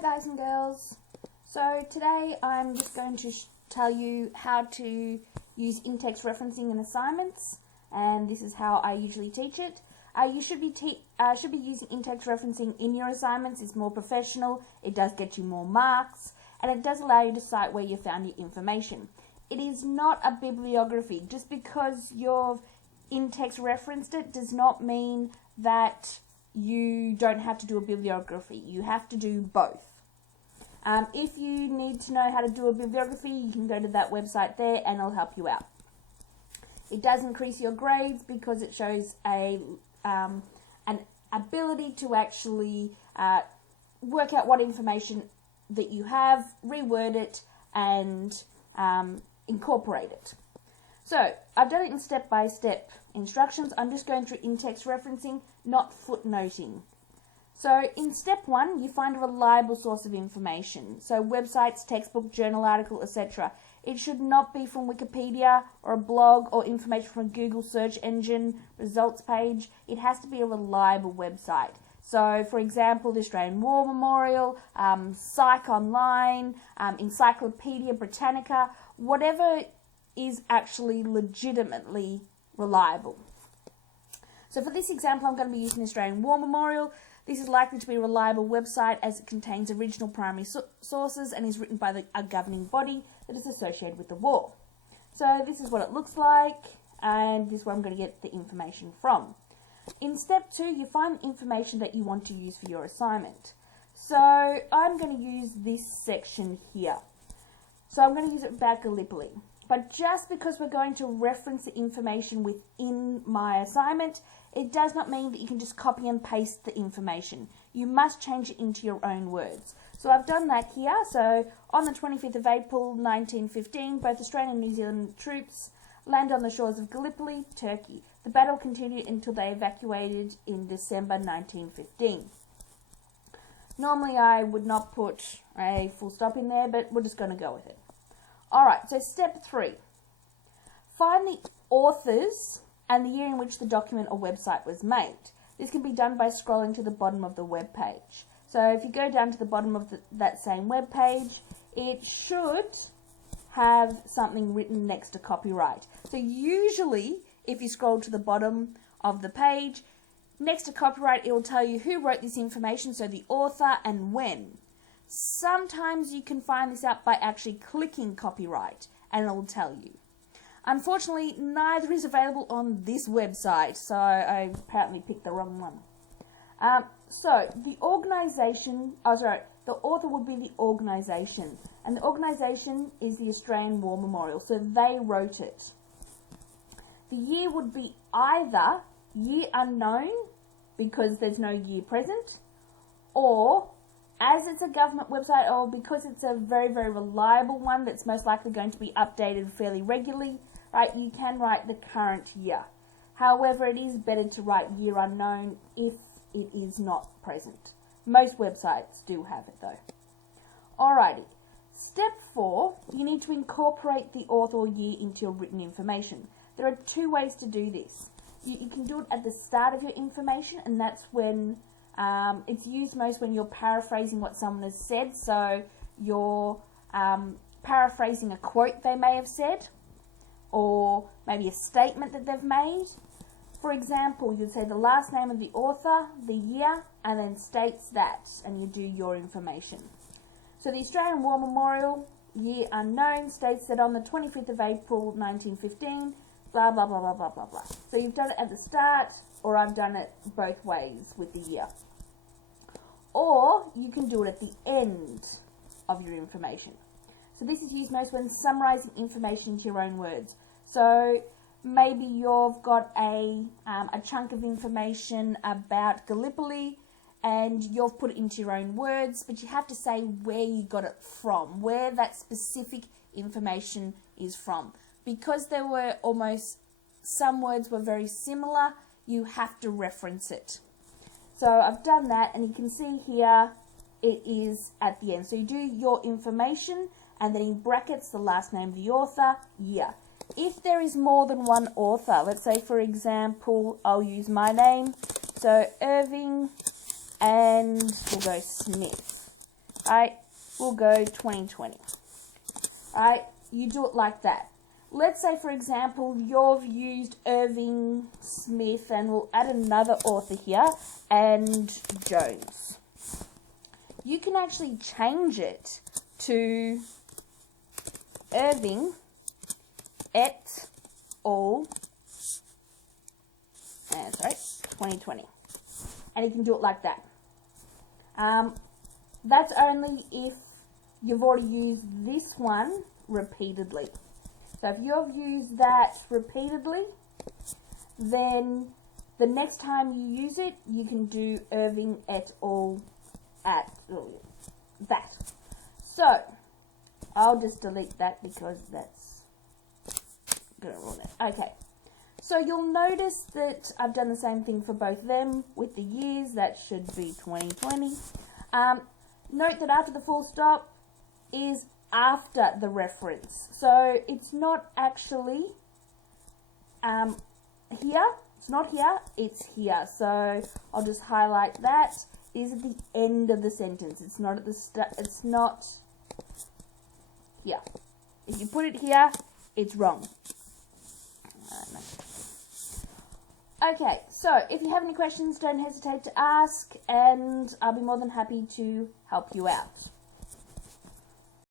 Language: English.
guys and girls. So today I'm just going to tell you how to use in-text referencing in assignments, and this is how I usually teach it. You should be using in-text referencing in your assignments. It's more professional, it does get you more marks, and it does allow you to cite where you found your information. It is not a bibliography. Just because you've in-text referenced it does not mean that you don't have to do a bibliography. You have to do both. If you need to know how to do a bibliography, you can go to that website there and it'll help you out. It does increase your grades because it shows an ability to actually work out what information that you have, reword it, and incorporate it. So, I've done it in step-by-step instructions. I'm just going through in-text referencing, not footnoting. So, in step 1, you find a reliable source of information. So, websites, textbook, journal article, etc. It should not be from Wikipedia or a blog or information from a Google search engine results page. It has to be a reliable website. So, for example, the Australian War Memorial, Psych Online, Encyclopedia Britannica, whatever is actually legitimately reliable. So for this example, I'm going to be using the Australian War Memorial. This is likely to be a reliable website as it contains original primary sources and is written by a governing body that is associated with the war. So this is what it looks like, and this is where I'm going to get the information from. In step 2, you find information that you want to use for your assignment. So I'm going to use this section here. So I'm going to use it about Gallipoli. But just because we're going to reference the information within my assignment, it does not mean that you can just copy and paste the information. You must change it into your own words. So I've done that here. So on the 25th of April 1915, both Australian and New Zealand troops landed on the shores of Gallipoli, Turkey. The battle continued until they evacuated in December 1915. Normally I would not put a full stop in there, but we're just going to go with it. Alright, so step 3. Find the authors and the year in which the document or website was made. This can be done by scrolling to the bottom of the web page. So if you go down to the bottom of that same web page, it should have something written next to copyright. So usually, if you scroll to the bottom of the page, next to copyright, it will tell you who wrote this information, so the author and when. Sometimes you can find this out by actually clicking copyright, and it will tell you. Unfortunately, neither is available on this website, so I apparently picked the wrong one. So the author would be the organisation, and the organisation is the Australian War Memorial, so they wrote it. The year would be either year unknown, because there's no year present, or as it's a government website, or because it's a very, very reliable one that's most likely going to be updated fairly regularly, right, you can write the current year. However, it is better to write year unknown if it is not present. Most websites do have it though. Alrighty. Step 4, you need to incorporate the author or year into your written information. There are 2 ways to do this. You can do it at the start of your information, and that's when it's used most when you're paraphrasing what someone has said. So you're paraphrasing a quote they may have said, or maybe a statement that they've made. For example, you'd say the last name of the author, the year, and then states that, and you do your information. So the Australian War Memorial, year unknown, states that on the 25th of April 1915, blah, blah, blah, blah, blah, blah, blah. So you've done it at the start, or I've done it both ways with the year. Or you can do it at the end of your information. So this is used most when summarising information into your own words. So maybe you've got a chunk of information about Gallipoli and you've put it into your own words, but you have to say where you got it from, where that specific information is from. Because there were some words were very similar, you have to reference it. So I've done that, and you can see here it is at the end. So you do your information, and then in brackets the last name of the author, year. If there is more than one author, let's say for example, I'll use my name, so Irving and we'll go Smith. right? We'll go 2020, right? You do it like that. Let's say, for example, you've used Irving Smith, and we'll add another author here, and Jones. You can actually change it to Irving et al. And sorry, 2020, and you can do it like that. That's only if you've already used this one repeatedly. So if you've used that repeatedly, then the next time you use it, you can do Irving et al. At that. So I'll just delete that because that's gonna ruin it. Okay. So you'll notice that I've done the same thing for both of them with the years. That should be 2020. Note that after the full stop is after the reference. So it's not actually here. It's not here. It's here. So I'll just highlight that. It is at the end of the sentence. It's not at the start. It's not here. If you put it here, it's wrong. Okay, so if you have any questions, don't hesitate to ask, and I'll be more than happy to help you out.